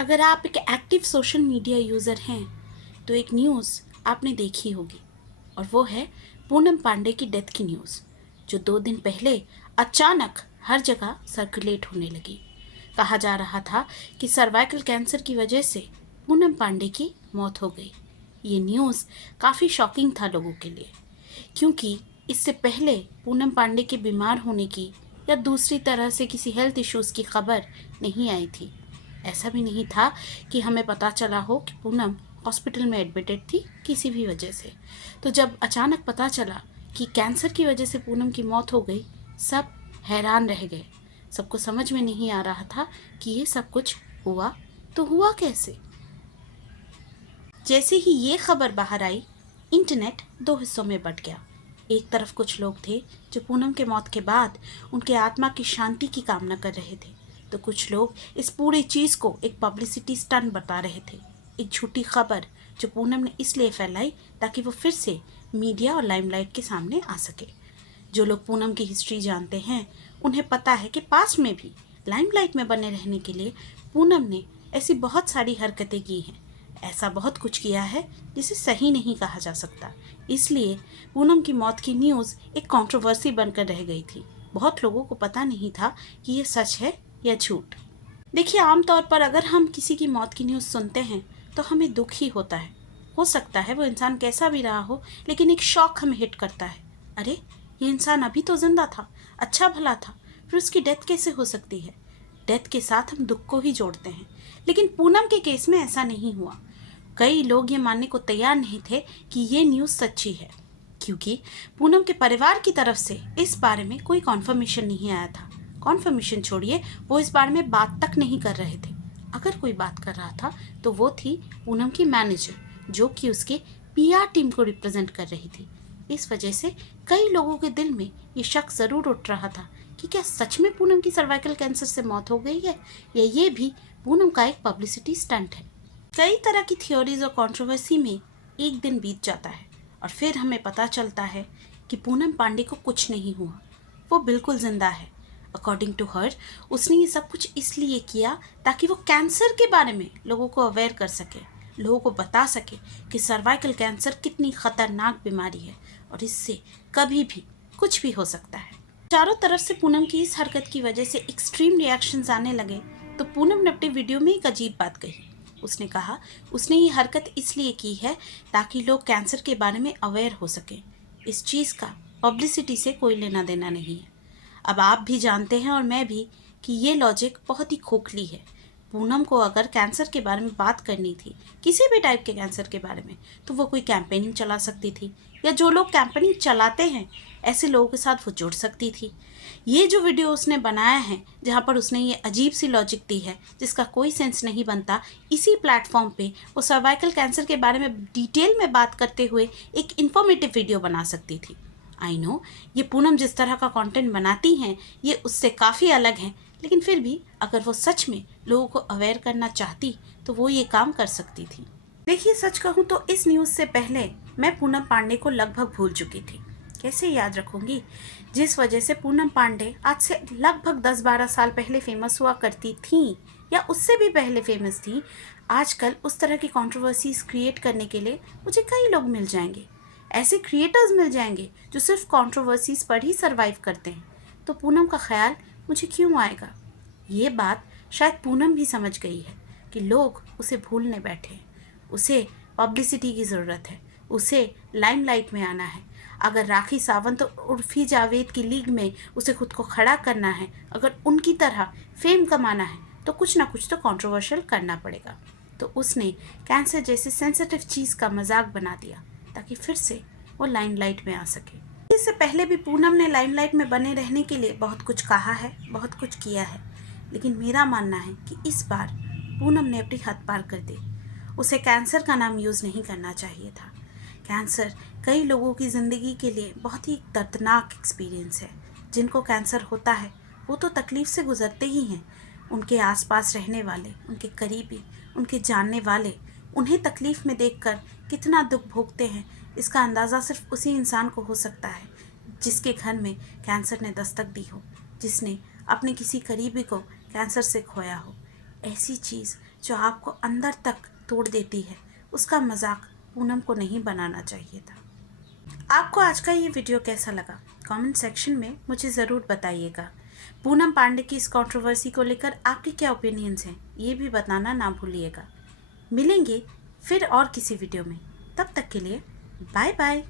अगर आप एक एक्टिव सोशल मीडिया यूज़र हैं तो एक न्यूज़ आपने देखी होगी और वो है पूनम पांडे की डेथ की न्यूज़, जो 2 दिन पहले अचानक हर जगह सर्कुलेट होने लगी। कहा जा रहा था कि सर्वाइकल कैंसर की वजह से पूनम पांडे की मौत हो गई। ये न्यूज़ काफ़ी शॉकिंग था लोगों के लिए, क्योंकि इससे पहले पूनम पांडे के बीमार होने की या दूसरी तरह से किसी हेल्थ इश्यूज़ की खबर नहीं आई थी। ऐसा भी नहीं था कि हमें पता चला हो कि पूनम हॉस्पिटल में एडमिटेड थी किसी भी वजह से। तो जब अचानक पता चला कि कैंसर की वजह से पूनम की मौत हो गई, सब हैरान रह गए। सबको समझ में नहीं आ रहा था कि ये सब कुछ हुआ तो हुआ कैसे। जैसे ही ये खबर बाहर आई, इंटरनेट 2 हिस्सों में बंट गया। एक तरफ कुछ लोग थे जो पूनम के मौत के बाद उनके आत्मा की शांति की कामना कर रहे थे, तो कुछ लोग इस पूरी चीज़ को एक पब्लिसिटी स्टंट बता रहे थे, एक झूठी खबर जो पूनम ने इसलिए फैलाई ताकि वो फिर से मीडिया और लाइमलाइट के सामने आ सके। जो लोग पूनम की हिस्ट्री जानते हैं उन्हें पता है कि पास्ट में भी लाइमलाइट में बने रहने के लिए पूनम ने ऐसी बहुत सारी हरकतें की हैं, ऐसा बहुत कुछ किया है जिसे सही नहीं कहा जा सकता। इसलिए पूनम की मौत की न्यूज़ एक कंट्रोवर्सी बनकर रह गई थी। बहुत लोगों को पता नहीं था कि ये सच है या झूठ। देखिए, आमतौर पर अगर हम किसी की मौत की न्यूज़ सुनते हैं तो हमें दुख ही होता है। हो सकता है वो इंसान कैसा भी रहा हो, लेकिन एक शॉक हमें हिट करता है। अरे, ये इंसान अभी तो जिंदा था, अच्छा भला था, फिर उसकी डेथ कैसे हो सकती है। डेथ के साथ हम दुख को ही जोड़ते हैं, लेकिन पूनम के केस में ऐसा नहीं हुआ। कई लोग ये मानने को तैयार नहीं थे कि ये न्यूज़ सच्ची है, क्योंकि पूनम के परिवार की तरफ से इस बारे में कोई कॉन्फर्मेशन नहीं आया था। कॉन्फर्मेशन छोड़िए, वो इस बारे में बात तक नहीं कर रहे थे। अगर कोई बात कर रहा था तो वो थी पूनम की मैनेजर, जो कि उसके पीआर टीम को रिप्रेजेंट कर रही थी। इस वजह से कई लोगों के दिल में ये शक ज़रूर उठ रहा था कि क्या सच में पूनम की सर्वाइकल कैंसर से मौत हो गई है, या ये भी पूनम का एक पब्लिसिटी स्टंट है। कई तरह की थ्योरीज और कंट्रोवर्सी में एक दिन बीत जाता है और फिर हमें पता चलता है कि पूनम पांडे को कुछ नहीं हुआ, वो बिल्कुल जिंदा है। अकॉर्डिंग टू हर, उसने ये सब कुछ इसलिए किया ताकि वो कैंसर के बारे में लोगों को अवेयर कर सके, लोगों को बता सके कि सर्वाइकल कैंसर कितनी खतरनाक बीमारी है और इससे कभी भी कुछ भी हो सकता है। चारों तरफ से पूनम की इस हरकत की वजह से एक्सट्रीम रिएक्शंस आने लगे, तो पूनम ने अपने वीडियो में एक अजीब बात कही। उसने कहा उसने ये हरकत इसलिए की है ताकि लोग कैंसर के बारे में अवेयर हो सकें। इस चीज़ का पब्लिसिटी से कोई लेना देना नहीं है। अब आप भी जानते हैं और मैं भी कि ये लॉजिक बहुत ही खोखली है। पूनम को अगर कैंसर के बारे में बात करनी थी, किसी भी टाइप के कैंसर के बारे में, तो वो कोई कैंपेनिंग चला सकती थी, या जो लोग कैंपेनिंग चलाते हैं ऐसे लोगों के साथ वो जुड़ सकती थी। ये जो वीडियो उसने बनाया है जहाँ पर उसने ये अजीब सी लॉजिक दी है जिसका कोई सेंस नहीं बनता, इसी प्लेटफॉर्म पे वो सर्वाइकल कैंसर के बारे में डिटेल में बात करते हुए एक इन्फॉर्मेटिव वीडियो बना सकती थी। आई नो ये पूनम जिस तरह का कंटेंट बनाती हैं ये उससे काफ़ी अलग है, लेकिन फिर भी अगर वो सच में लोगों को अवेयर करना चाहती तो वो ये काम कर सकती थी। देखिए, सच कहूँ तो इस न्यूज़ से पहले मैं पूनम पांडे को लगभग भूल चुकी थी। कैसे याद रखूंगी, जिस वजह से पूनम पांडे आज से लगभग 10-12 साल पहले फेमस हुआ करती थी, या उससे भी पहले फेमस थी। आजकल उस तरह की कंट्रोवर्सीज क्रिएट करने के लिए मुझे कई लोग मिल जाएंगे, ऐसे क्रिएटर्स मिल जाएंगे जो सिर्फ कंट्रोवर्सीज पर ही सर्वाइव करते हैं। तो पूनम का ख्याल मुझे क्यों आएगा। ये बात शायद पूनम भी समझ गई है कि लोग उसे भूलने बैठे हैं। उसे पब्लिसिटी की ज़रूरत है, उसे लाइमलाइट में आना है। अगर राखी सावंत और उर्फी जावेद की लीग में उसे खुद को खड़ा करना है, अगर उनकी तरह फेम कमाना है, तो कुछ ना कुछ तो कंट्रोवर्शियल करना पड़ेगा। तो उसने कैंसर जैसे सेंसिटिव चीज़ का मजाक बना दिया ताकि फिर से वो लाइमलाइट में आ सके। इससे पहले भी पूनम ने लाइमलाइट में बने रहने के लिए बहुत कुछ कहा है, बहुत कुछ किया है, लेकिन मेरा मानना है कि इस बार पूनम ने अपनी हद पार कर दी। उसे कैंसर का नाम यूज़ नहीं करना चाहिए था। कैंसर कई लोगों की ज़िंदगी के लिए बहुत ही दर्दनाक एक्सपीरियंस है। जिनको कैंसर होता है वो तो तकलीफ़ से गुज़रते ही हैं। उनके आसपास रहने वाले, उनके करीबी, उनके जानने वाले उन्हें तकलीफ़ में देखकर कितना दुख भोगते हैं, इसका अंदाज़ा सिर्फ उसी इंसान को हो सकता है जिसके घर में कैंसर ने दस्तक दी हो, जिसने अपने किसी करीबी को कैंसर से खोया हो। ऐसी चीज़ जो आपको अंदर तक तोड़ देती है, उसका मजाक पूनम को नहीं बनाना चाहिए था। आपको आज का ये वीडियो कैसा लगा कमेंट सेक्शन में मुझे ज़रूर बताइएगा। पूनम पांडे की इस कंट्रोवर्सी को लेकर आपके क्या ओपिनियंस हैं ये भी बताना ना भूलिएगा। मिलेंगे फिर और किसी वीडियो में, तब तक के लिए बाय बाय।